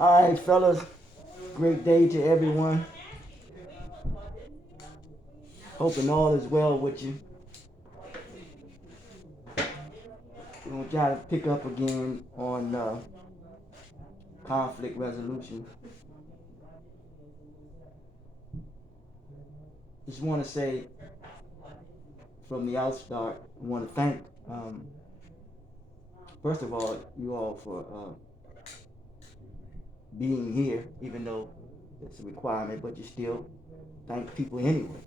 All right, fellas. Great day to everyone. Hoping all is well with you. We're going to try to pick up again on conflict resolution. Just want to say from the outstart, I want to thank, first of all, you all for being here, even though it's a requirement, but you still thank people anyway.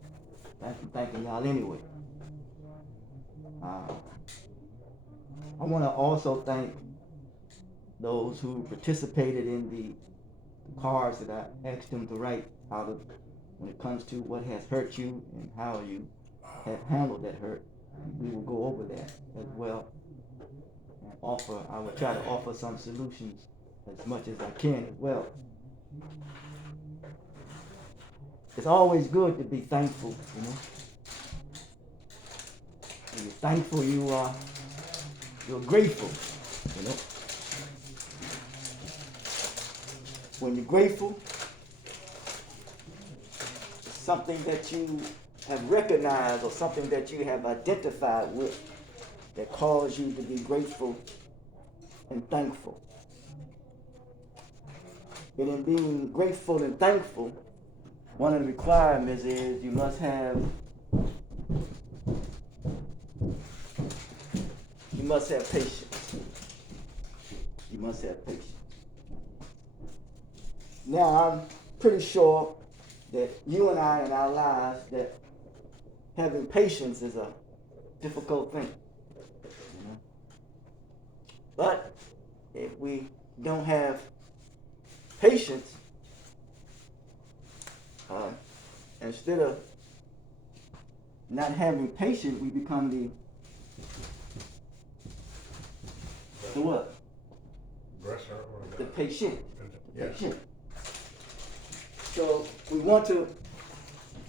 Thanking y'all anyway. I want to also thank those who participated in the cards that I asked them to write out of when it comes to what has hurt you and how you have handled that hurt. We will go over that as well and I will try to offer some solutions as much as I can as well. It's always good to be thankful, you know. When you're thankful, you're grateful, you know. When you're grateful, it's something that you have recognized or something that you have identified with that calls you to be grateful and thankful. And in being grateful and thankful, one of the requirements is you must have patience. You must have patience. Now, I'm pretty sure that you and I in our lives, that having patience is a difficult thing. You know? But if we don't have patience, instead of not having patience, we become the what? The patient. Yeah. Patient. So we want to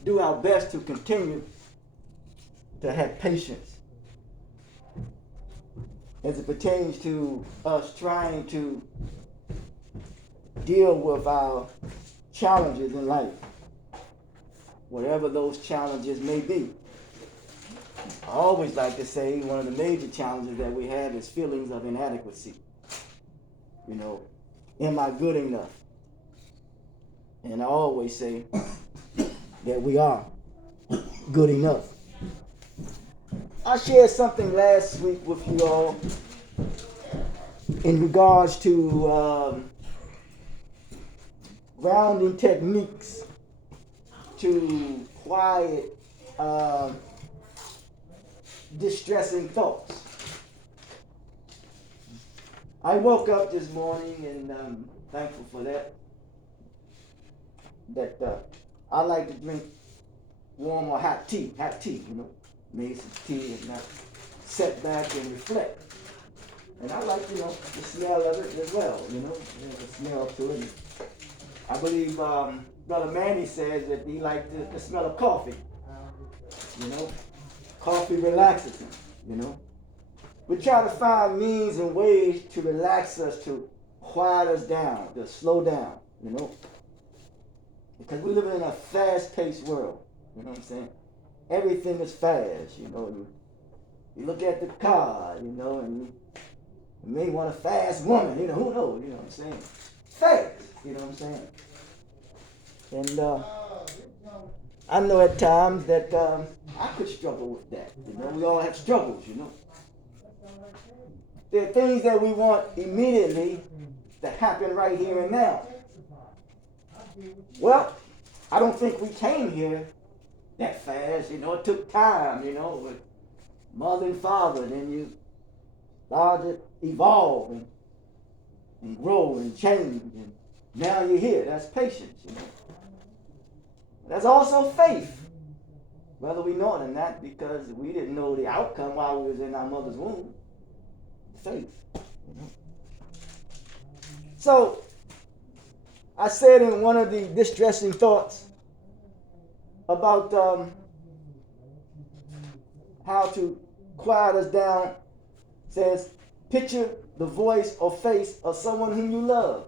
do our best to continue to have patience as it pertains to us trying to deal with our challenges in life, whatever those challenges may be. I always like to say one of the major challenges that we have is feelings of inadequacy. You know, am I good enough? And I always say that we are good enough. I shared something last week with you all in regards to grounding techniques to quiet distressing thoughts. I woke up this morning and I'm thankful for that. I like to drink warm or hot tea, you know, made some tea and I sit back and reflect. And I like, you know, the smell of it as well, you know, there's a smell to it. I believe Brother Manny says that he likes the smell of coffee, you know. Coffee relaxes him, you know. We try to find means and ways to relax us, to quiet us down, to slow down, you know. Because we live in a fast-paced world, you know what I'm saying? Everything is fast, you know. You look at the car, you know, and you may want a fast woman, you know, who knows, you know what I'm saying? Fast, you know what I'm saying? And I know at times that I could struggle with that, you know. We all have struggles, you know. There are things that we want immediately to happen right here and now. Well, I don't think we came here that fast, you know. It took time, you know, with mother and father. Then you started to evolve and grow and change. And now you're here. That's patience, you know. That's also faith, whether we know it or not, because we didn't know the outcome while we was in our mother's womb. Faith, you know. So, I said in one of the distressing thoughts about how to quiet us down, says, picture the voice or face of someone whom you love.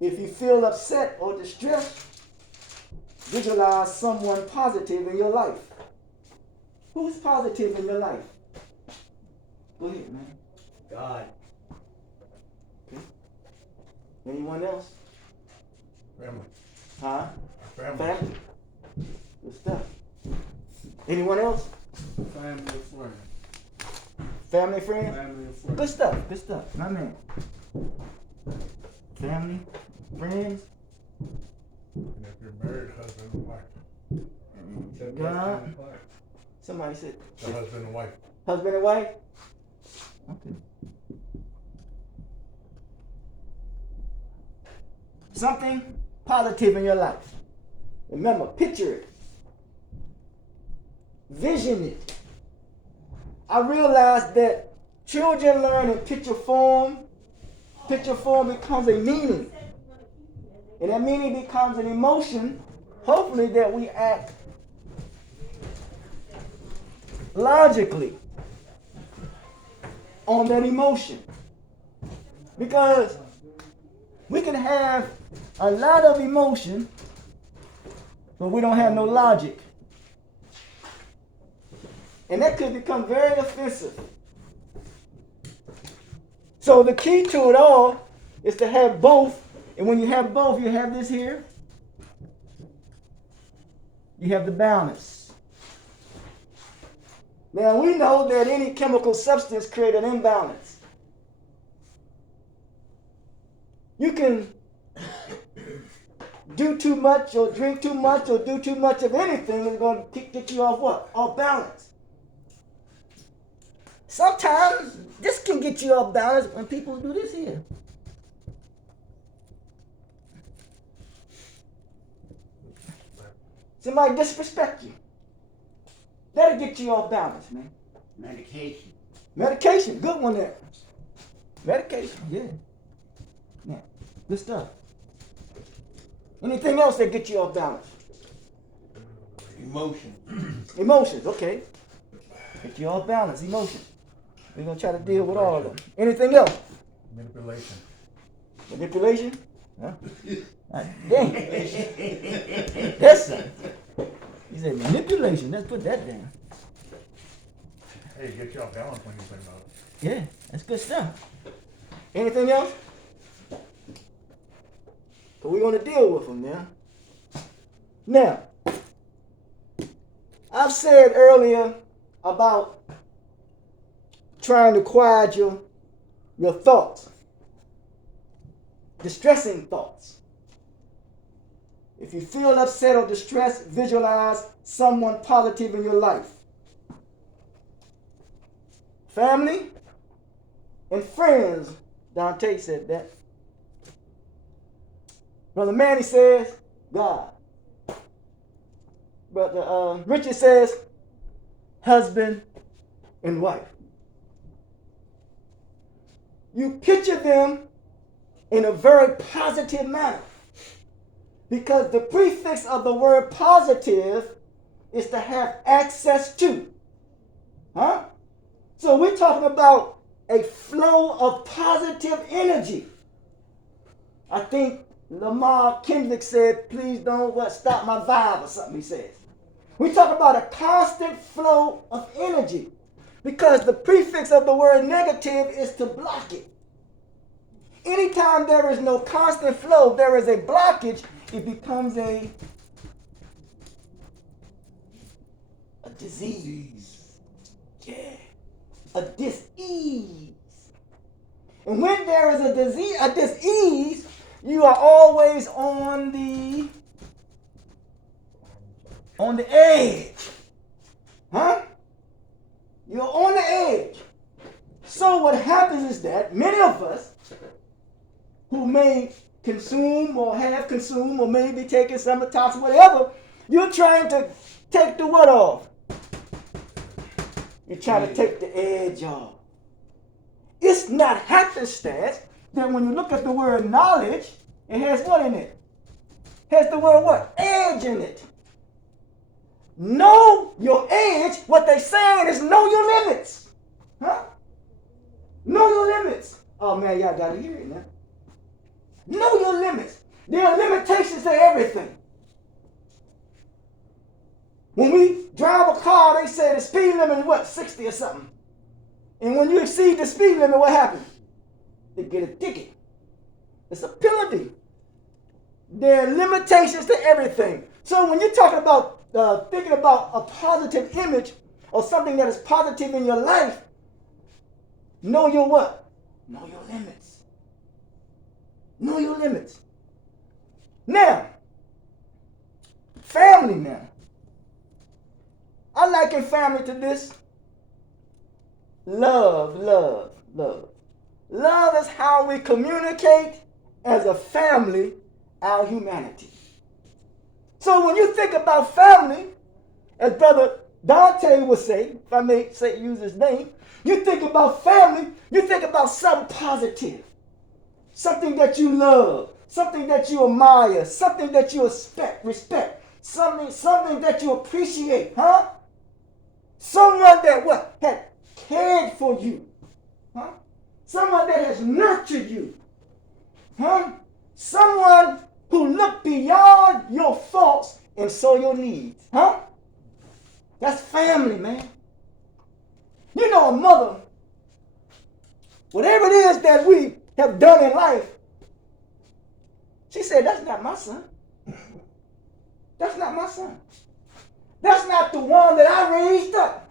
If you feel upset or distressed, visualize someone positive in your life. Who's positive in your life? Go ahead, man. God. Okay. Anyone else? Family. Huh? Family. Good stuff. Anyone else? Family and friends. Family, friends? Family and friends. Good stuff, good stuff. My man. Family, friends. And if you're married, husband and wife. God. Somebody said. The husband and wife. Husband and wife? Okay. Something positive in your life. Remember, picture it. Vision it. I realized that children learn in picture form. Picture form becomes a meaning. And that meaning becomes an emotion, hopefully, that we act logically on that emotion. Because we can have a lot of emotion, but we don't have no logic. And that could become very offensive. So the key to it all is to have both. And when you have both, you have this here. You have the balance. Now we know that any chemical substance creates an imbalance. You can do too much or drink too much or do too much of anything, it's going to get you off what? Off balance. Sometimes this can get you off balance when people do this here. Somebody disrespect you. That'll get you off balance, man. Medication. Medication, good one there. Medication, yeah. Yeah, good stuff. Anything else that gets you off balance? Emotions, okay. Get you off balance, emotions. We're going to try to deal with all of them. Anything else? Manipulation? Huh? Dang. That's something. He said manipulation. Let's put that down. Hey, get you off balance when you think about it. Yeah, that's good stuff. Anything else? So we're going to deal with them now. Now, I've said earlier about trying to quiet your thoughts, distressing thoughts. If you feel upset or distressed, visualize someone positive in your life. Family and friends, Dante said that. Brother Manny says, God. Brother Richard says, husband and wife. You picture them in a very positive manner. Because the prefix of the word positive is to have access to. Huh? So we're talking about a flow of positive energy. I think Lamar Kendrick said, please don't stop my vibe or something he says. We talk about a constant flow of energy because the prefix of the word negative is to block it. Anytime there is no constant flow, there is a blockage, it becomes a disease. Yeah. A dis-ease. And when there is a dis-ease, you are always on the edge. Huh? You're on the edge. So what happens is that many of us who may consume or have consumed or may be taking some toxin, whatever, you're trying to take the what off? You're trying to take the edge off. It's not happenstance that when you look at the word knowledge, it has what in it? It has the word what? Edge in it. Know your edge. What they're saying is know your limits. Huh? Know your limits. Oh man, y'all gotta hear it now. Know your limits. There are limitations to everything. When we drive a car, they say the speed limit is what, 60 or something. And when you exceed the speed limit, what happens? They get a ticket. It's a penalty. There are limitations to everything. So when you're talking about thinking about a positive image or something that is positive in your life, know your what? Know your limits. Know your limits. Now, family now. I liken family to this. Love, love, love. Love is how we communicate as a family our humanity. So when you think about family, as Brother Dante would say, if I may use his name, you think about family, you think about something positive, something that you love, something that you admire, something that you respect, something that you appreciate, huh? Someone that what? Had cared for you, huh? Someone that has nurtured you, huh? Someone who looked beyond your faults and saw your needs, huh? That's family, man. You know, a mother, whatever it is that we have done in life, she said, that's not my son. That's not my son. That's not the one that I raised up.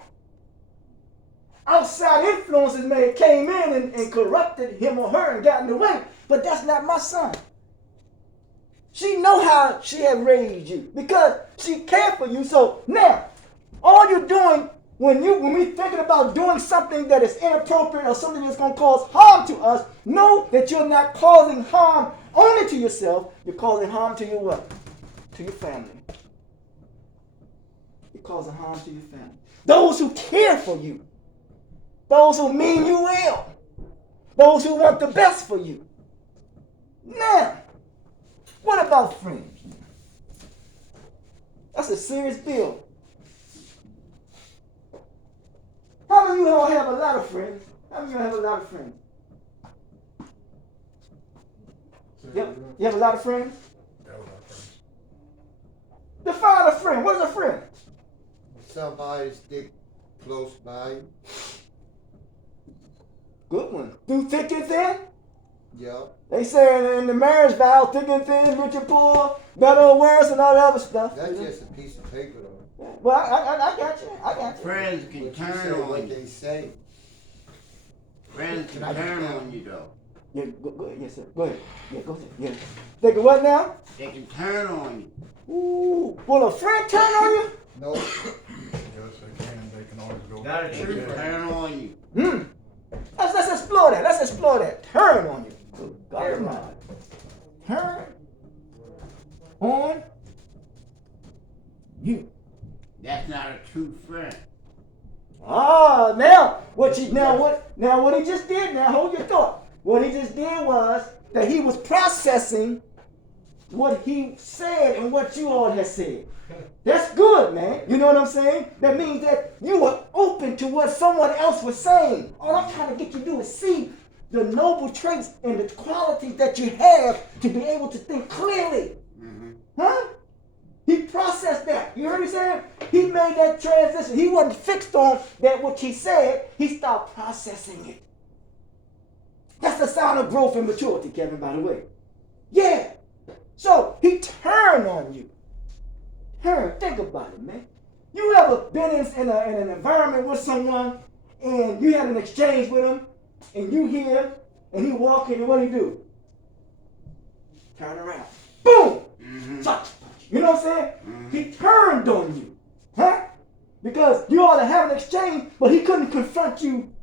Outside influences may have came in and corrupted him or her and got in the way, but that's not my son. She know how she had raised you because she cared for you. So now, all you're doing when we thinking about doing something that is inappropriate or something that's going to cause harm to us, know that you're not causing harm only to yourself. You're causing harm to your what? To your family. You're causing harm to your family. Those who care for you. Those who mean you well. Those who want the best for you. Now, what about friends? That's a serious deal. How many of you all have a lot of friends? How many of you have a lot of friends? Yep. You have a lot of friends? Yeah, a lot of friends. Define a friend. What is a friend? Somebody stick close by you. Good one. Through thick and thin? Yeah. They say in the marriage vow, thick and thin, rich and poor, better or worse, and all that other stuff. That's just a piece of paper, though. Well, I got you. I got you. Friends can But you turn say on what you. they say. Friends can turn on you though. Yeah, go ahead. Yes, sir. Go ahead. Yeah, go ahead. Yeah. Think of what now? They can turn on you. Ooh. Will a friend turn on you? No. Yes, they can. They can always go. Got a true turn on you. Let's explore that. Let's explore that. Turn on you. Good God Almighty. Turn on you. That's not a true friend. Ah, what he just did now, hold your thought. What he just did was that he was processing what he said and what you all had said. That's good, man. You know what I'm saying? That means that you were open to what someone else was saying. All I'm trying to get you to do is see the noble traits and the qualities that you have to be able to think clearly. Mm-hmm. Huh? He processed that. You heard me saying? He made that transition. He wasn't fixed on that what he said. He started processing it. That's the sign of growth and maturity, Kevin, by the way. Yeah. So he turned on you. Think about it, man. You ever been in an environment with someone and you had an exchange with him and you hear and he walk in and what do he do? Turn around. Boom! Mm-hmm. Touch. You know what I'm saying? Mm-hmm. He turned on you. Huh? Because you ought to have an exchange, but he couldn't confront you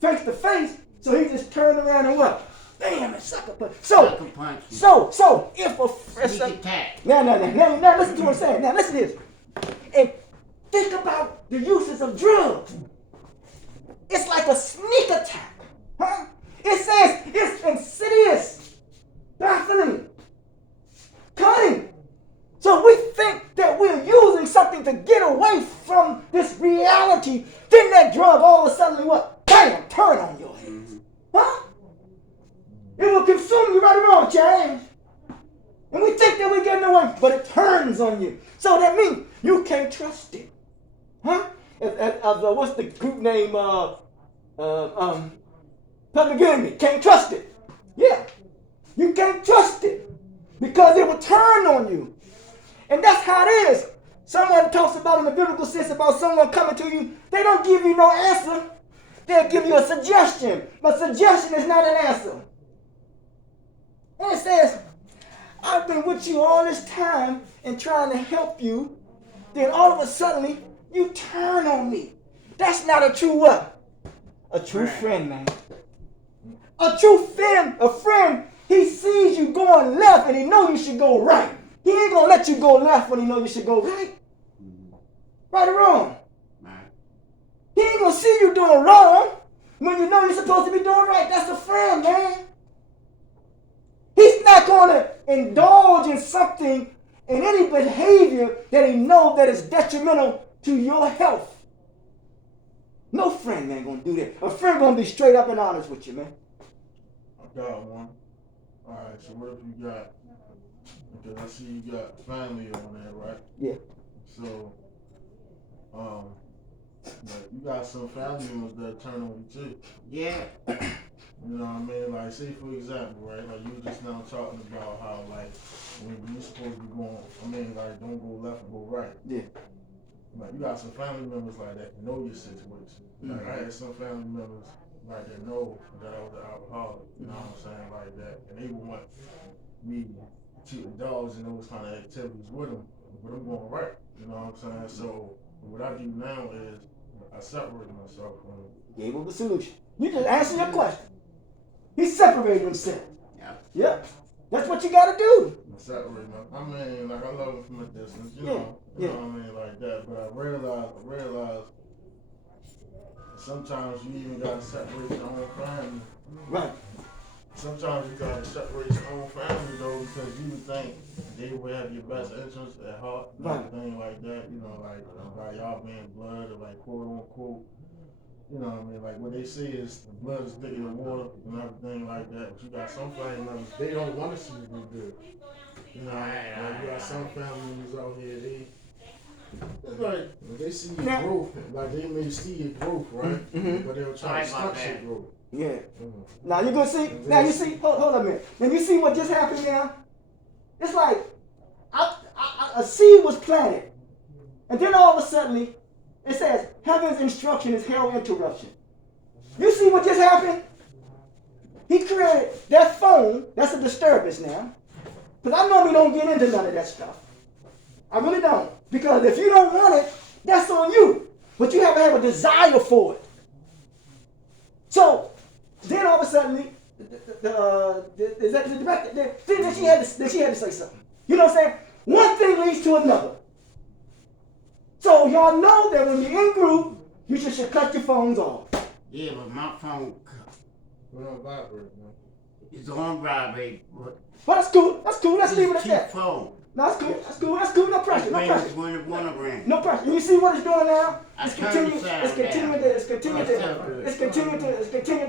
face to face, so he just turned around and what? Damn it, sucker punch. Sucker punch you. So if a Sneak attack. now listen to what I'm saying. Now listen to this. And think about the uses of drugs. It's like a sneak attack. Huh? It says it's insidious, baffling, cunning. So we think that we're using something to get away from this reality. Then that drug all of a sudden what? Bam! Turn on your head. Huh? It will consume you right or wrong, change. And we think that we're getting away, but it turns on you. So that means you can't trust it. Huh? What's the group name? Public Enemy. Can't trust it. Yeah. You can't trust it. Because it will turn on you. And that's how it is. Someone talks about in the biblical sense about someone coming to you. They don't give you no answer. They'll give you a suggestion. But suggestion is not an answer. And it says, I've been with you all this time and trying to help you. Then all of a sudden, you turn on me. That's not a true what? A true friend, man. A true friend, he sees you going left and he knows you should go right. He ain't going to let you go left when he knows you should go right. Right or wrong? He ain't going to see you doing wrong when you know you're supposed to be doing right. That's a friend, man. He's not going to indulge in something, in any behavior that he knows that is detrimental to your health. No friend, man, going to do that. A friend going to be straight up and honest with you, man. I got one. All right, so what if you got, because I see you got family on there, right? Yeah. So, like you got some family members that turn on you too. Yeah. You know what I mean? Like, say for example, right? Like you were just now talking about how like when you're supposed to be going, like don't go left and go right. Yeah. Like you got some family members like that know your situation. Like I had some family members like that know that I was an alcoholic. You know what I'm saying? Like that, and they would want me to indulge in those kind of activities with them, but I'm going right. You know what I'm saying? So what I do now is I separate myself from them. Gave him the solution. You just answer your question. He separated himself. Yep. That's what you got to do. I separate myself. I mean, like I love him from a distance, you know. You know what I mean, like that. But I realize sometimes you even got to separate your own family. Right. Sometimes you got to separate your own family though, because you would think they would have your best interests at heart, and everything like that. You know, like by y'all being blood or like quote unquote. You know what I mean? Like what they say is the blood is thicker than water and everything like that. But you got some family members, they don't want to see you do good. You know, like you got some family members out here, it's like they see your growth, like they may see your growth, right? But they'll try to stunt your growth. Yeah. Now you gonna see. Now you see. Hold on a minute. Now you see what just happened now. It's like a seed was planted, and then all of a sudden it says heaven's instruction is hell interruption. You see what just happened? He created that phone. That's a disturbance now, because I normally don't get into none of that stuff. I really don't, because if you don't want it, that's on you. But you have to have a desire for it. So. Then all of a sudden, the director, then she had to say something. You know what I'm saying? One thing leads to another. So y'all know that when you're in group, you should cut your phones off. Yeah, but my phone Well, vibrate, man. is on vibrate. Well, that's cool. Let's leave it at that. Phone. No, that's cool. No pressure. No pressure. And you see what it's doing now? It's continuing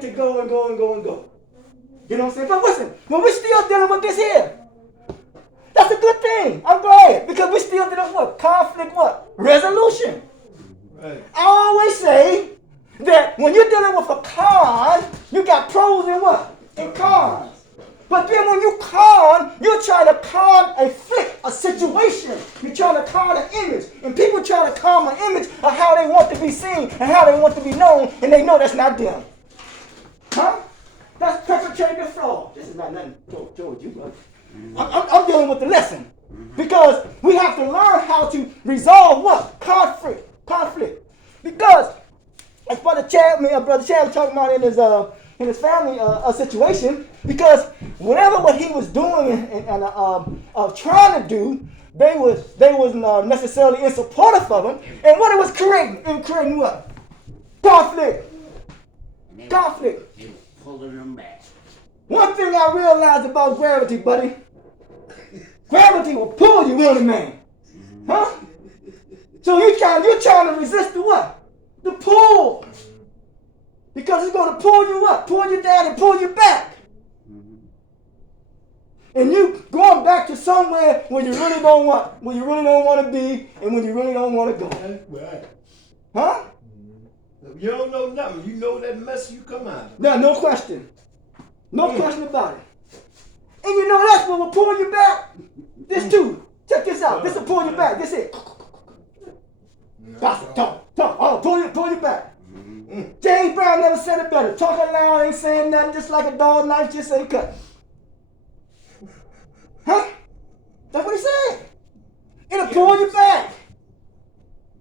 to go and go. You know what I'm saying? But listen, when we're still dealing with this here, that's a good thing. I'm glad, because we're still dealing with what? Conflict, what? Resolution. Right. I always say that when you're dealing with a con, you got pros and what? And cons. But then when you con, you're trying to con a situation. You're trying to con an image. And people try to con an image of how they want to be seen and how they want to be known, and they know that's not them. Huh? That's perpetrating fraud. This is not nothing towards you, brother. I'm dealing with the lesson. Because we have to learn how to resolve what? Conflict. Because, as Brother Chad was talking about in his family situation, because whatever what he was doing and trying to do, they was necessarily in support of him. And what it was creating what? Conflict. They were pulling them back. One thing I realized about gravity, buddy, gravity will pull you on a man. Huh? So you're trying to resist the what? The pull. Because it's going to pull you up, pull you down, and pull you back. And you going back to somewhere where you really don't want, to be, and when you really don't want to go. That's right. Huh? If you don't know nothing, you know that mess you come out of. Now, no question. No question about it. And you know that's what will pull you back. This too. Check this out. This will pull you back. This it. Gossip, talk. Oh, pull you back. James Brown never said it better. Talking loud, ain't saying nothing, just like a dog knife, just ain't cut. Huh? That's what he said. It'll pull you back.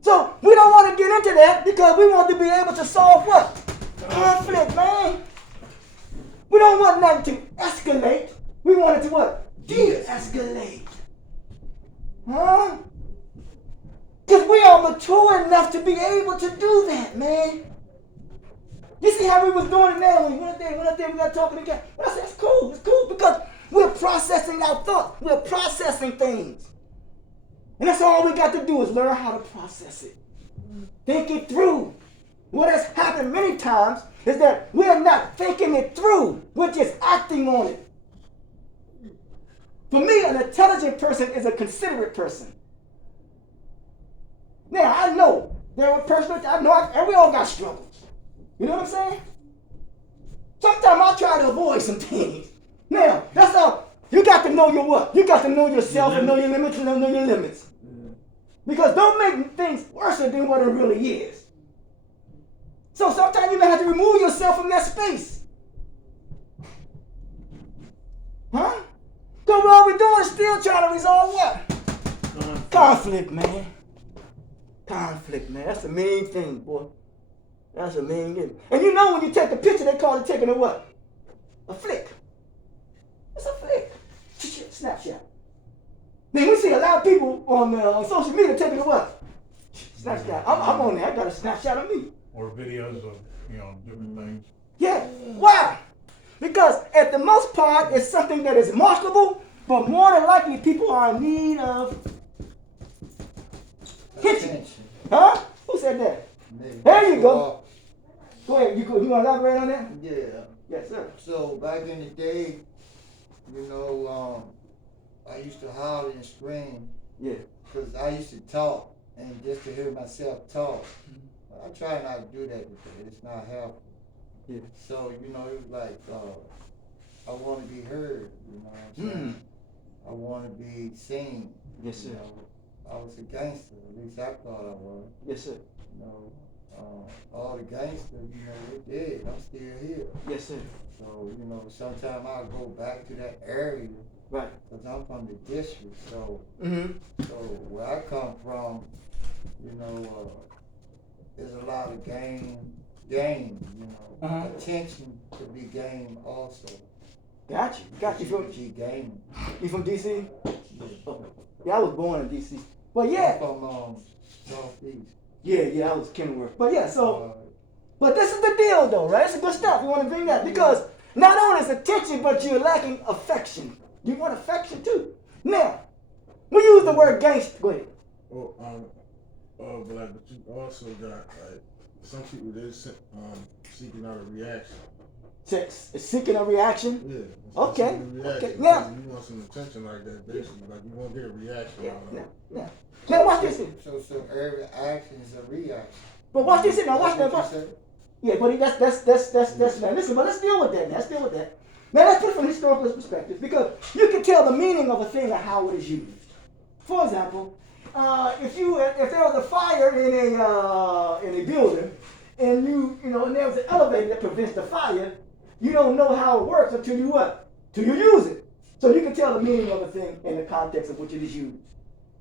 So we don't want to get into that because we want to be able to solve what? Conflict, man. We don't want nothing to escalate. We want it to what? De-escalate. Huh? Because we are mature enough to be able to do that, man. You see how we was doing it now when we went there, we got talking again. But I said, it's cool because we're processing our thoughts. We're processing things. And that's all we got to do is learn how to process it. Think it through. What has happened many times is that we're not thinking it through. We're just acting on it. For me, an intelligent person is a considerate person. Now, I know there are persons, and we all got struggles. You know what I'm saying? Sometimes I try to avoid some things. Now, that's how, you got to know your what? You got to know yourself and know your limits and know your limits. Because don't make things worse than what it really is. So sometimes you may have to remove yourself from that space. Huh? Because all we're doing is still trying to resolve what? Conflict, man. Conflict, man. That's the main thing, boy. That's the main thing. And you know when you take a picture, they call it taking a what? A flick. It's a flick. Snapshot. Then we see a lot of people on social media taking a what? Snapshot. I'm on there. I got a snapshot of me. Or videos of, different things. Yeah. Why? Because at the most part, it's something that is marketable, but more than likely people are in need of attention. Huh? Who said that? Me. There you go. Go ahead. You want to elaborate on that? Yeah. Yes, sir. So back in the day, I used to holler and scream. Yeah. Because I used to talk, and just to hear myself talk. I try not to do that because it's not helpful. Yeah. So, it was like, I want to be heard, you know what I'm saying? I want to be seen. Yes, sir. I was a gangster, at least I thought I was. Yes, sir. All the gangsters, they're dead. I'm still here. Yes, sir. So, sometimes I'll go back to that area. Right. Because I'm from the district. So, so where I come from, there's a lot of game, attention to be gained also. Got you. You from DC? Yeah, I was born in DC. But yeah. I'm from Southeast. Yeah, I was Kenworth. But yeah, so, but this is the deal though, right? It's good stuff. You want to bring that because not only is attention, but you're lacking affection. You want affection too. Now, we use the word gangster. Go ahead. But you also got some people they're seeking out a reaction. Seeking a reaction? Yeah. Okay. Okay. Now you want some attention like that, basically. Like you won't get a reaction. Yeah. Now watch this. So every action is a reaction. But watch this. Now watch that. Yeah, but that's now listen. But let's deal with that. Now let's put it from a historical perspective because you can tell the meaning of a thing or how it is used. For example, if there was a fire in a building, and and there was an elevator that prevents the fire, you don't know how it works until you what? Till you use it. So you can tell the meaning of a thing in the context of which it is used.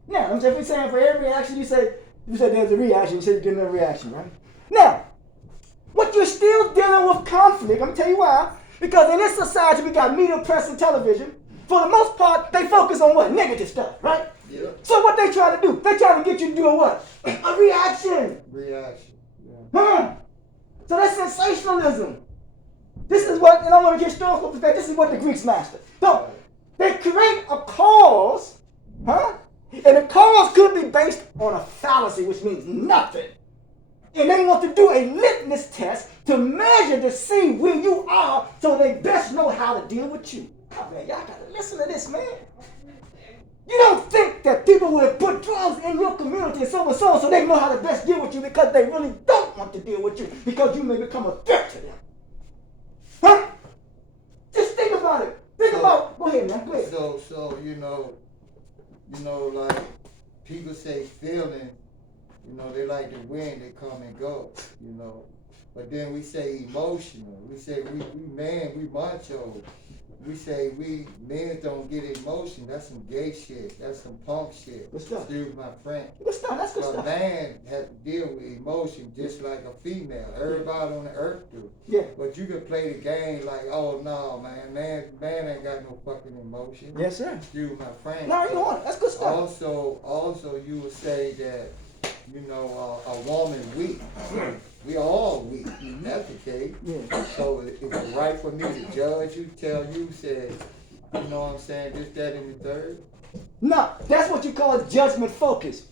Now, I'm just saying for every action you say there's a reaction, you say you're getting a reaction, right? Now, what you're still dealing with conflict, I'm gonna tell you why. Because in this society we got media, press, and television. For the most part, they focus on what? Negative stuff, right? Yeah. So what they try to do? They try to get you to do a what? A reaction. Reaction. Yeah. Huh? So that's sensationalism. This is what, and I want to get historical perspective, this is what the Greeks mastered. So they create a cause, and the cause could be based on a fallacy, which means nothing. And they want to do a litmus test to measure to see where you are so they best know how to deal with you. Oh, man, y'all gotta listen to this, man. You don't think that people will put drugs in your community and so they know how to best deal with you because they really don't want to deal with you because you may become a threat to them. Huh? Just think about it. Go ahead, man. Go ahead. So like people say feelings, they like the wind, they come and go, But then we say emotional. We say we macho. We say we men don't get emotion. That's some gay shit. That's some punk shit. Good stuff. Excuse my friend. Good stuff. That's good But stuff. a man has to deal with emotion just like a female. Everybody on the earth do. Yeah. But you can play the game like, oh no, man ain't got no fucking emotion. Yes, sir. Excuse my friend. No, you want it. That's good stuff. Also, you would say that, a woman weak. We all weak. That's the case. Yeah. So it's right for me to judge you, tell you, say, this, that, and the third. No, that's what you call judgment focus.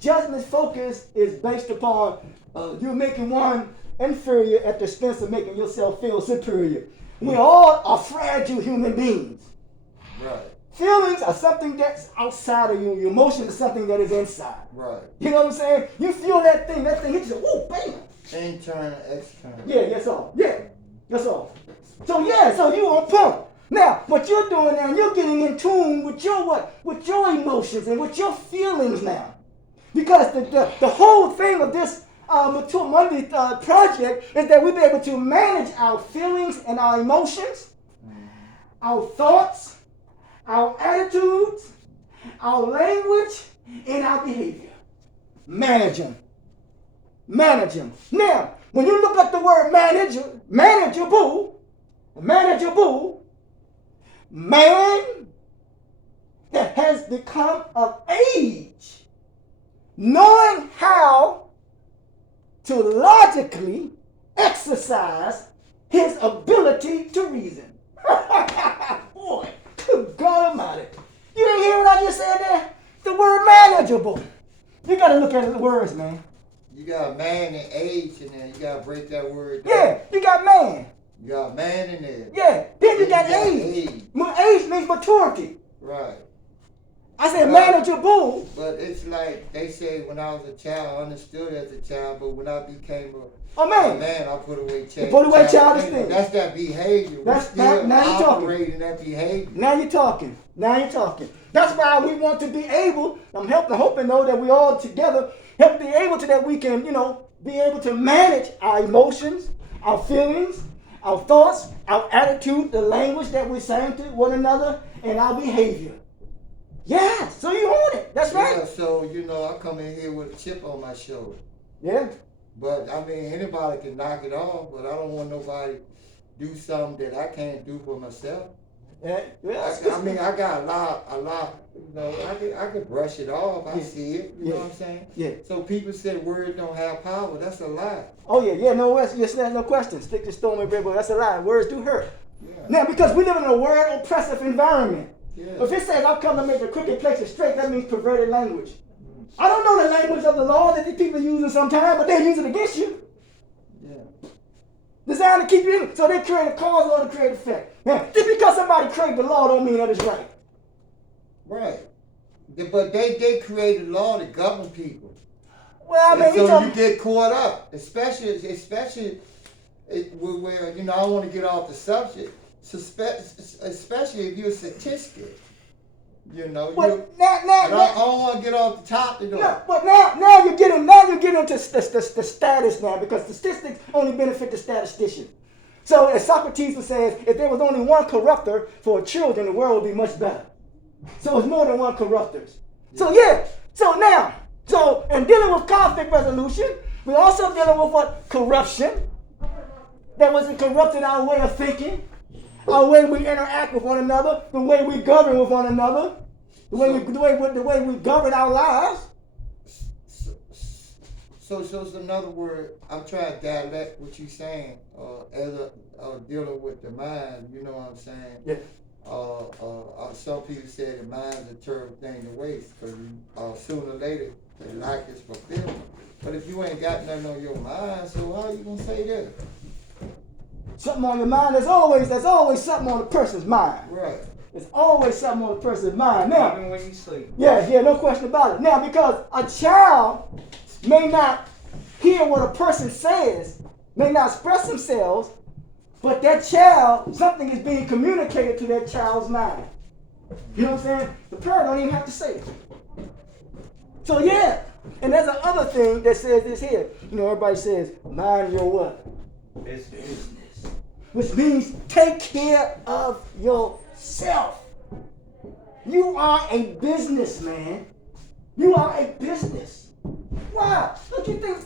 Judgment focus is based upon you making one inferior at the expense of making yourself feel superior. We all are fragile human beings. Right. Feelings are something that's outside of you. Your emotion is something that is inside. Right. You know what I'm saying? You feel that thing hits you. Woo, bam. Internal, external. Yeah, that's all. Yeah, that's all. So you on pump. Now, what you're doing now, you're getting in tune with your what? With your emotions and with your feelings now. Because the whole thing of this Mature Monday project is that we be able to manage our feelings and our emotions, our thoughts, our attitudes, our language, and our behavior. Manage them. Now, when you look at the word manageable, man that has become of age, knowing how to logically exercise his ability to reason. Boy, good God Almighty. You didn't hear what I just said there? The word manageable. You got to look at the words, man. You got man and age in there. You got to break that word down. Yeah, you got man. You got man in there. Yeah, then you got age. Age means maturity. Right. I said manageable. But it's like they say when I was a child, I understood as a child, but when I became a man, I put away childish. You put away childish things. That's that behavior. That's still now you're talking. Operating that behavior. Now you're talking. That's why we want to be able, I'm hoping though that we all together help be able to that we can, be able to manage our emotions, our feelings, our thoughts, our attitude, the language that we're saying to one another, and our behavior. Yeah, so you own it. That's right. Yeah, so, I come in here with a chip on my shoulder. Yeah. But, anybody can knock it off, but I don't want nobody to do something that I can't do for myself. Yeah. I got a lot, I could brush it off. I see it, you know what I'm saying? Yeah. So people say words don't have power. That's a lie. Oh, yeah, no question. Stick to stormy river, that's a lie. Words do hurt. Yeah. Now, because we live in a word oppressive environment. Yeah. If it says, I've come to make the crooked places straight, that means perverted language. I don't know the language of the law that these people using sometimes, but they use it against you. Yeah. Designed to keep you in. So they create a cause or to create effect. Now, just because somebody created the law don't mean that it's right. Right. But they created law to govern people. Well, I mean, so you get caught up, especially where, I don't want to get off the subject, especially if you're a statistic. I don't want to get off the topic. No, but now you're getting into the status now, because statistics only benefit the statistician. So as Socrates was saying, if there was only one corrupter for children, the world would be much better. So it's more than one corruptors. Yeah. So in dealing with conflict resolution, we're also dealing with what? Corruption. That wasn't corrupted our way of thinking, our way we interact with one another, the way we govern with one another, the way we govern our lives. So in other words, I'm trying to dialect what you're saying as dealing with the mind. You know what I'm saying? Yeah. Some people say the mind's a terrible thing to waste, because sooner or later the lack is fulfilled. But if you ain't got nothing on your mind, so how you gonna say that? something on your mind. There's always something on the person's mind. Right. There's always something on the person's mind. Now, Even when you sleep. yeah, no question about it. Now, because a child may not hear what a person says, may not express themselves, but that child, something is being communicated to that child's mind. You know what I'm saying? The parent don't even have to say it. So yeah, and there's another thing that says this here. You know, everybody says, mind your what? Business. Which means take care of yourself. You are a businessman. You are a business. Why? Don't you think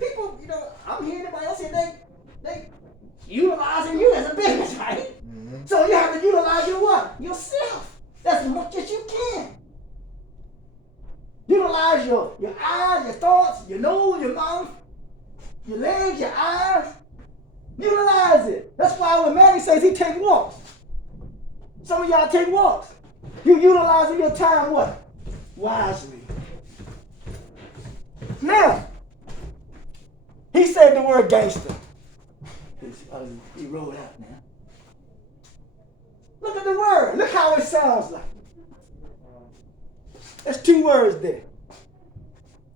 people, you know, I'm hearing everybody else say they utilizing you as a business, right? Mm-hmm. So you have to utilize your what? Yourself. As much as you can. Utilize your eyes, your thoughts, your nose, your mouth, your legs, your eyes. Utilize it. That's why when Manny says he take walks. Some of y'all take walks. You utilizing your time what? Wisely. Now, he said the word gangster. He rolled out now. Look at the word. Look how it sounds like. There's 2 words there.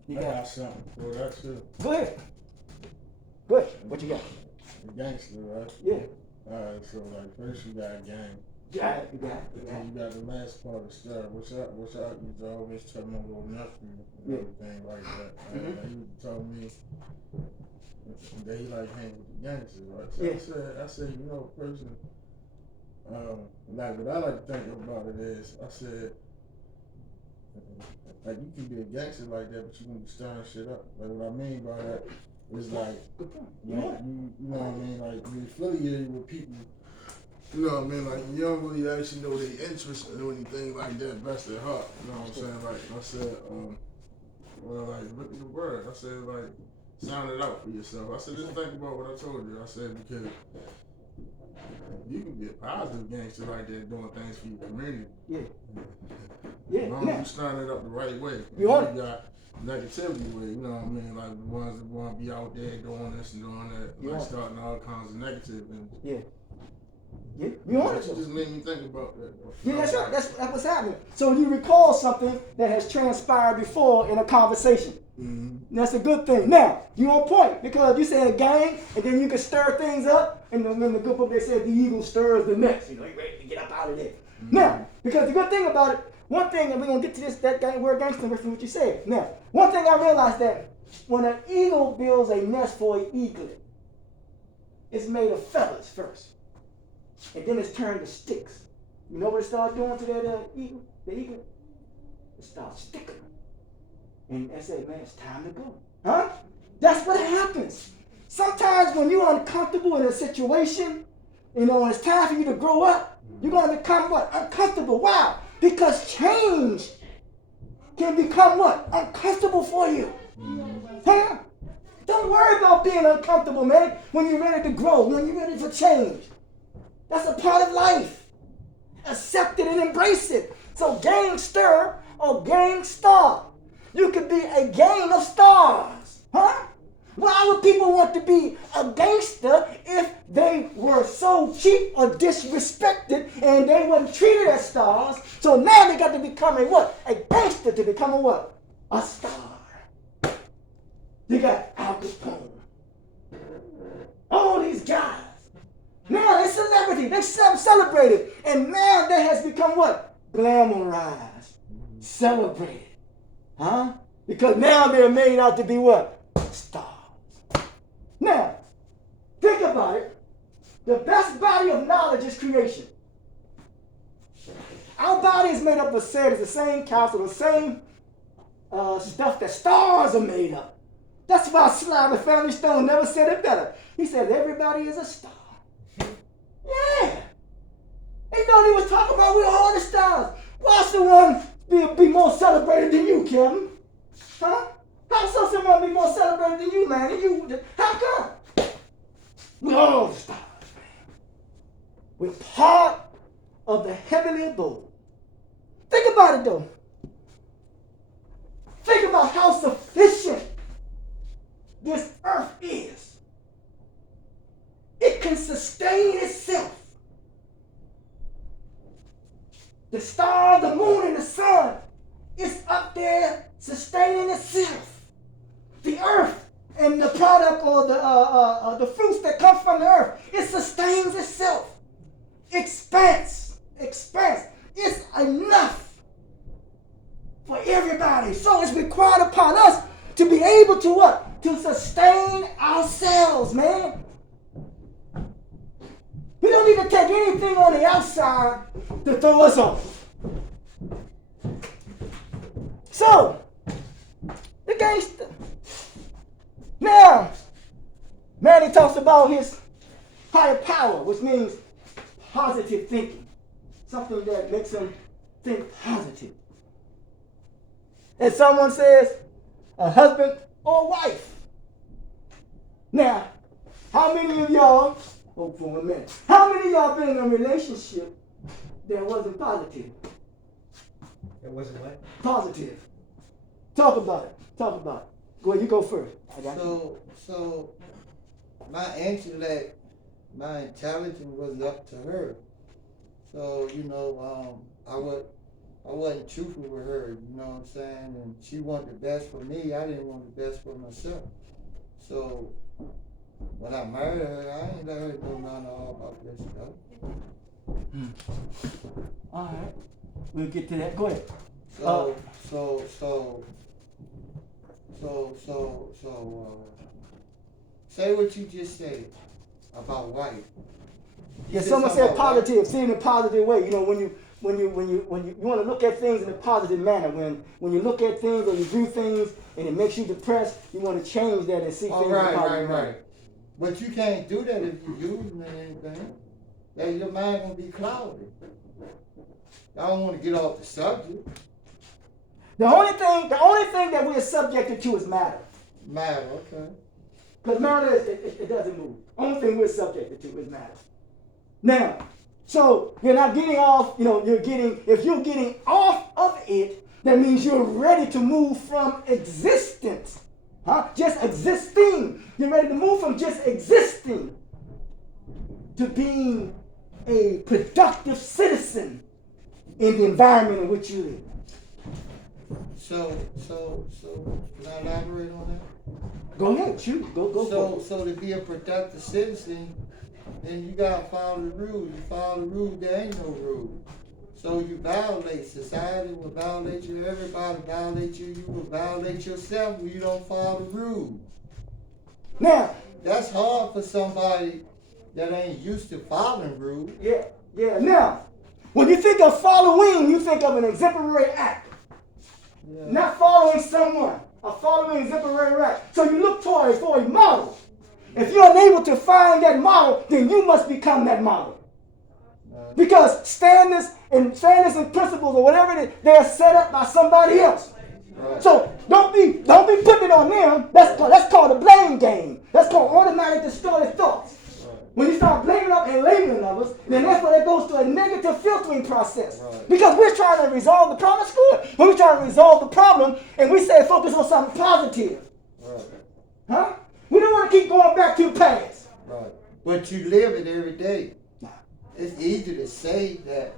You got something for that too. Go ahead. Go ahead. What you got? The gangster, right? Yeah. Alright, so like first you got gang. You got it. Then you got the last part of stir, which I used to always tell my little nephew and everything like that. Mm-hmm. He told me that he like hang with the gangsters, right? So I said, you know, person, like what I like to think about it is, I said, like you can be a gangster like that, but you can be stirring shit up. Like what I mean by that is like you know what I mean, like you affiliated with people. You know what I mean? Like, you don't really actually know their interests or anything like that, best at heart. You know what I'm saying? Like, I said, look at the word. I said, like, sound it out for yourself. I said, just think about what I told you. I said, because you can be a positive gangster like that doing things for your community. Yeah. As long as you start it up the right way. You got negativity with it, you know what I mean? Like, the ones that want to be out there doing this and doing that, like, starting all kinds of negative and yeah, you want it. You just made me think about that. Yeah, that's right. That's what's happening. So you recall something that has transpired before in a conversation. Mm-hmm. That's a good thing. Now, you're on point because you said gang, and then you can stir things up. And in the good book they said the eagle stirs the nest. You know, you're ready to get up out of there. Mm-hmm. Now, because the good thing about it, one thing, and we're gonna get to that word gangster with what you said. Now, one thing I realized that when an eagle builds a nest for an eaglet, it's made of feathers first. And then it's turned to sticks. You know what it starts doing to that eagle? The eagle? It starts sticking. And I say, man, it's time to go. Huh? That's what happens. Sometimes when you're uncomfortable in a situation, you know, when it's time for you to grow up, you're going to become what? Uncomfortable. Why? Because change can become what? Uncomfortable for you. Huh? Don't worry about being uncomfortable, man, when you're ready to grow, when you're ready for change. That's a part of life. Accept it and embrace it. So gangster or gangstar. You could be a gang of stars. Huh? Why would people want to be a gangster if they were so cheap or disrespected and they weren't treated as stars? So now they got to become a what? A gangster to become a what? A star. You got Al Capone. All these guys. Now they're celebrity. They're celebrated. And now that has become what? Glamorized. Celebrated. Huh? Because now they're made out to be what? Stars. Now, think about it. The best body of knowledge is creation. Our body is made up of cells, the same calcium, the same stuff that stars are made of. That's why Sly the Family Stone never said it better. He said everybody is a star. Yeah. Ain't no he was talking about we're all the stars. Why's the one be more celebrated than you, Kevin? Huh? How so someone be more celebrated than you, man? How come? We're all the stars, man. We're part of the heavenly abode. Think about it, though. Think about how sufficient this earth is. It can sustain itself. The stars, the moon, and the sun is up there sustaining itself. The earth and the product or the fruits that come from the earth, it sustains itself. Expanse. It's enough for everybody. So it's required upon us to be able to what? To sustain ourselves, man. We don't need to take anything on the outside to throw us off. So, the gangster. Now, Manny talks about his higher power, which means positive thinking. Something that makes him think positive. And someone says, a husband or wife. Now, how many of y'all, for a minute, how many of y'all been in a relationship that wasn't positive? It wasn't what? Positive. Talk about it. Go ahead, you go first. I got you. So my intellect, my intelligence was up to her. So, I wasn't truthful with her, you know what I'm saying? And she wanted the best for me. I didn't want the best for myself. So when I married her, I ain't let her know nothing all about this stuff. All right. We'll get to that. Go ahead. Say what you just said about wife. Yeah, someone said positive, see in a positive way. You know, when you want to look at things in a positive manner. When you look at things or you do things and it makes you depressed, you want to change that and see things in a positive manner. Right. But you can't do that if you're using anything. Then your mind gonna be clouded. I don't want to get off the subject. The only thing that we're subjected to is matter. Matter, okay. Because matter it doesn't move. Only thing we're subjected to is matter. Now, so you're not getting off, if you're getting off of it, that means you're ready to move from existence. Just existing. You're ready to move from just existing to being a productive citizen in the environment in which you live. So, can I elaborate on that? Go ahead, shoot. Go. So to be a productive citizen, then you gotta follow the rules. You follow the rules, there ain't no rules. So you violate, society will violate you, everybody violate you, you will violate yourself when you don't follow the rules. Now, that's hard for somebody that ain't used to following rules. Yeah. Now, when you think of following, you think of an exemplary act. Yeah. Not following someone, or following an exemplary act. So you look for a model. If you're unable to find that model, then you must become that model. Because standards and principles or whatever it is, they're set up by somebody else. Right. So don't be putting it on them. That's called a blame game. That's called automatic distorted thoughts. Right. When you start blaming up and labeling others, then that's where it goes to a negative filtering process. Right. Because we're trying to resolve the problem. That's good. When we're trying to resolve the problem and we say focus on something positive. Right. We don't want to keep going back to the past. Right. But you live it every day. It's easy to say that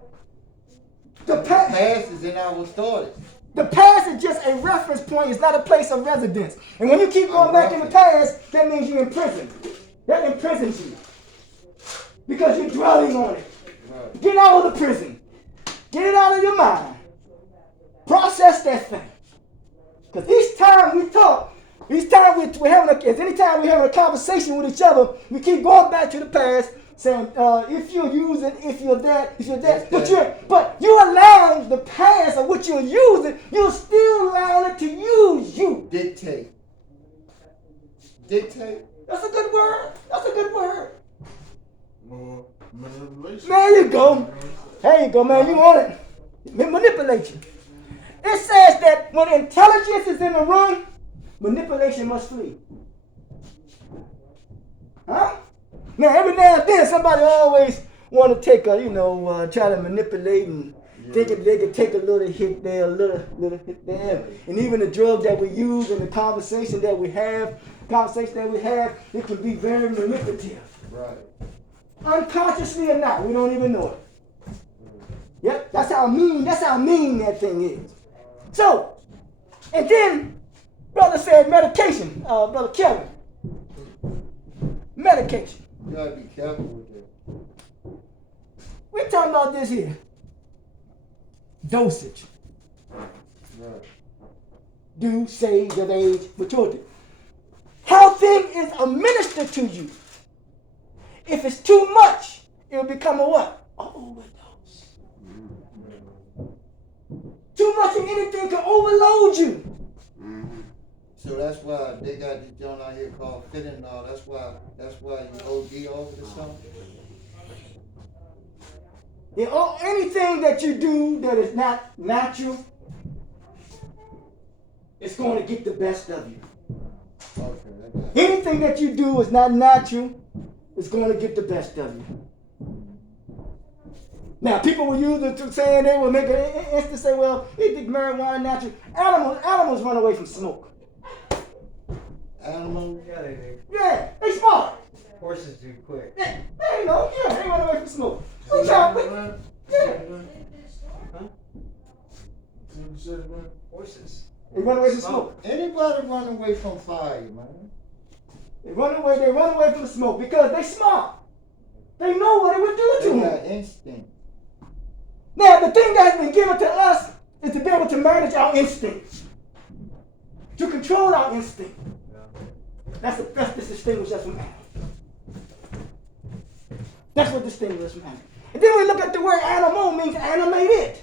the past is in our story. The past is just a reference point. It's not a place of residence. And when you keep going back in the past, that means you're in prison. That imprisons you. Because you're dwelling on it. Right. Get out of the prison. Get it out of your mind. Process that thing. Because each time we talk, anytime we're having a conversation with each other, we keep going back to the past, saying, if you're using, if you're that, but you're allowing the past of what you're using, you're still allowing it to use you. Dictate. That's a good word. More manipulation. There you go, man. You want it. Manipulate you. It says that when intelligence is in the room, manipulation must flee. Now, every now and then, somebody always want to take try to manipulate and think if they can take a little hit there, a little hit there. And even the drugs that we use and the conversation that we have, it can be very manipulative. Right. Unconsciously or not, we don't even know it. Yep, that's how mean that thing is. So, and then, brother said medication, brother Kevin. Medication. You gotta be careful with that. We're talking about this here. Dosage. Right. Do, say, of age, maturity. How thing is administered to you. If it's too much, it'll become a what? Overdose. Too much of anything can overload you. So that's why they got this joint out here called fentanyl. That's why you OD over or something. Anything that you do that is not natural, it's going to get the best of you. Okay. Anything that you do is not natural, it's going to get the best of you. Now, people will use it to saying they will make an instant say, well, they think marijuana natural. Animals run away from smoke. Animals? Yeah, they smart. Horses do quick. They run away from smoke. We Huh? Horses. They run away from smoke. Anybody run away from fire, man? They run away from the smoke because they smart. They know what it would do to They them. got instinct. Now, the thing that has been given to us is to be able to manage our instincts, to control our instinct. That's what distinguishes us from animals. That's what distinguishes us from animals. And then we look at the word animal means animated.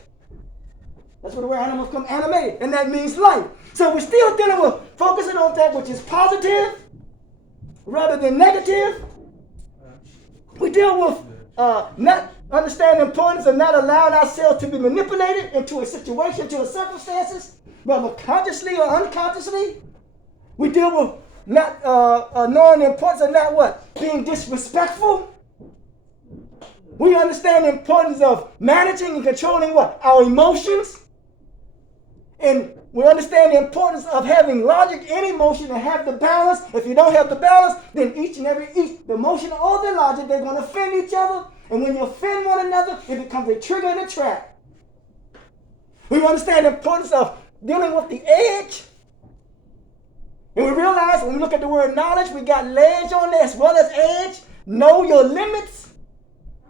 That's where the word animals come, animated, and that means life. So we're still dealing with focusing on that which is positive rather than negative. We deal with not understanding the importance of not allowing ourselves to be manipulated into a situation, to a circumstances, whether consciously or unconsciously. We deal with not knowing the importance of not what? Being disrespectful. We understand the importance of managing and controlling what? Our emotions. And we understand the importance of having logic and emotion and have the balance. If you don't have the balance, then each, the emotion or the logic, they're going to offend each other. And when you offend one another, it becomes a trigger and a trap. We understand the importance of dealing with the edge. And we realize when we look at the word knowledge, we got ledge on there as well as edge. Know your limits.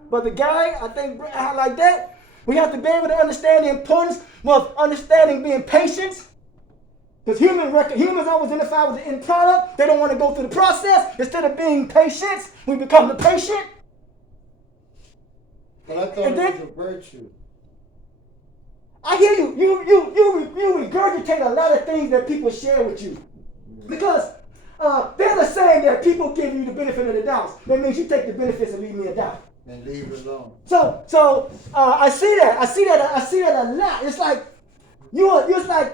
But the guy, I think, like that. We have to be able to understand the importance of understanding being patient. Because humans always identify with the end product. They don't want to go through the process. Instead of being patient, we become the patient. But I thought it was a virtue. I hear you. You regurgitate a lot of things that people share with you. Because there's a saying that people give you the benefit of the doubt. That means you take the benefits and leave me a doubt. And leave it alone. So I see that a lot. It's like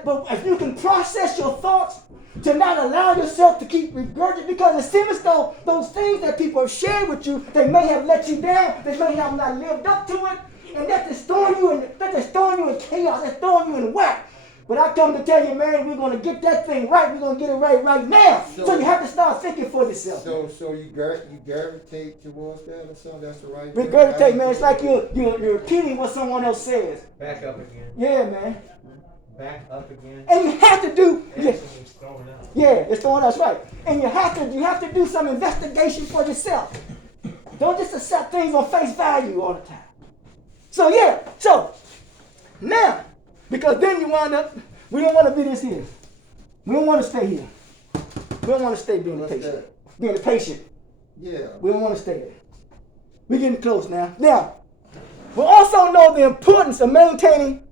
but if you can process your thoughts to not allow yourself to keep regurgitating, because it seems as though those things that people have shared with you, they may have let you down, they may have not lived up to it, and that's just throwing you in chaos, that's throwing you in whack. But I come to tell you, man, we're going to get that thing right. We're going to get it right now. So you have to start thinking for yourself. So you gravitate towards that or something? That's the right thing? Regurgitate, man. It's like you're repeating what someone else says. Back up again. Yeah, man. Back up again. And you have to do. It's throwing out. Yeah, it's throwing out, right. And you have to do some investigation for yourself. Don't just accept things on face value all the time. So now. Because then you wind up, we don't want to be this here. We don't want to stay here. We don't want to stay being the patient. Being the patient. Yeah. We don't want to stay there. We're getting close now. Now, we also know the importance of maintaining,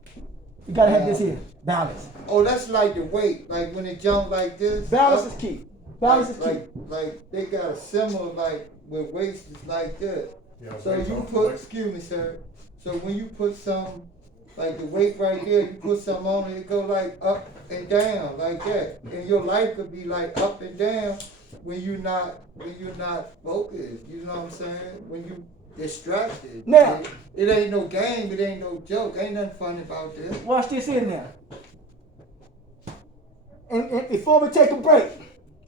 you got to have this here, balance. Oh, that's like the weight. Like when it jump like this. Balance is key. Balance is key. Like they got a symbol like with weights is like this. Yeah, So you put, excuse me, sir. So when you put some, like the weight right there, you put some on it, it go like up and down like that. And your life could be like up and down when you're not focused. You know what I'm saying? When you distracted. Now, it ain't no game, it ain't no joke, ain't nothing funny about this. Watch this here now. And before we take a break,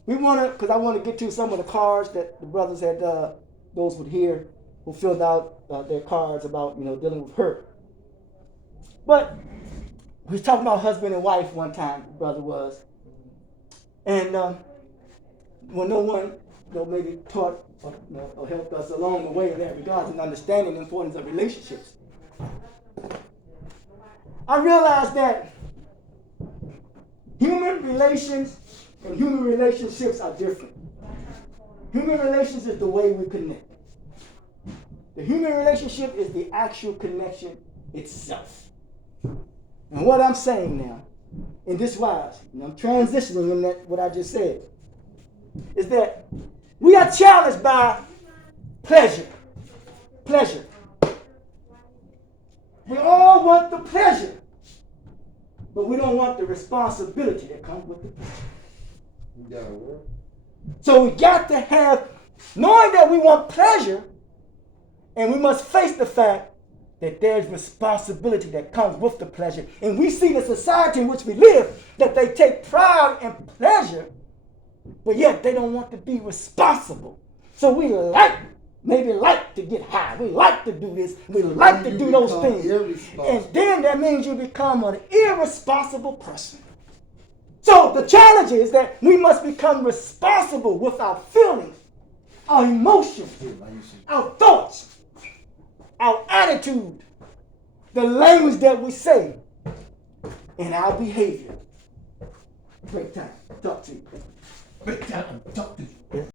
because I want to get to some of the cards that the brothers had, those would hear. who filled out their cards about, dealing with hurt. But we was talking about husband and wife one time, brother was. And when no one, maybe taught or helped us along the way in that regard in understanding the importance of relationships, I realized that human relations and human relationships are different. Human relations is the way we connect. The human relationship is the actual connection itself. And what I'm saying now, in this wise, and I'm transitioning in that what I just said, is that we are challenged by pleasure. Pleasure. We all want the pleasure, but we don't want the responsibility that comes with the pleasure. You gotta work. So we got to have, knowing that we want pleasure, and we must face the fact that there's responsibility that comes with the pleasure. And we see the society in which we live, that they take pride in pleasure, but yet they don't want to be responsible. So we maybe like to get high. We like to do this. We like to do those things. And then that means you become an irresponsible person. So the challenge is that we must become responsible with our feelings, our emotions, our thoughts, our attitude, the language that we say, and our behavior. Great time. Talk to you. Great time. Talk to you.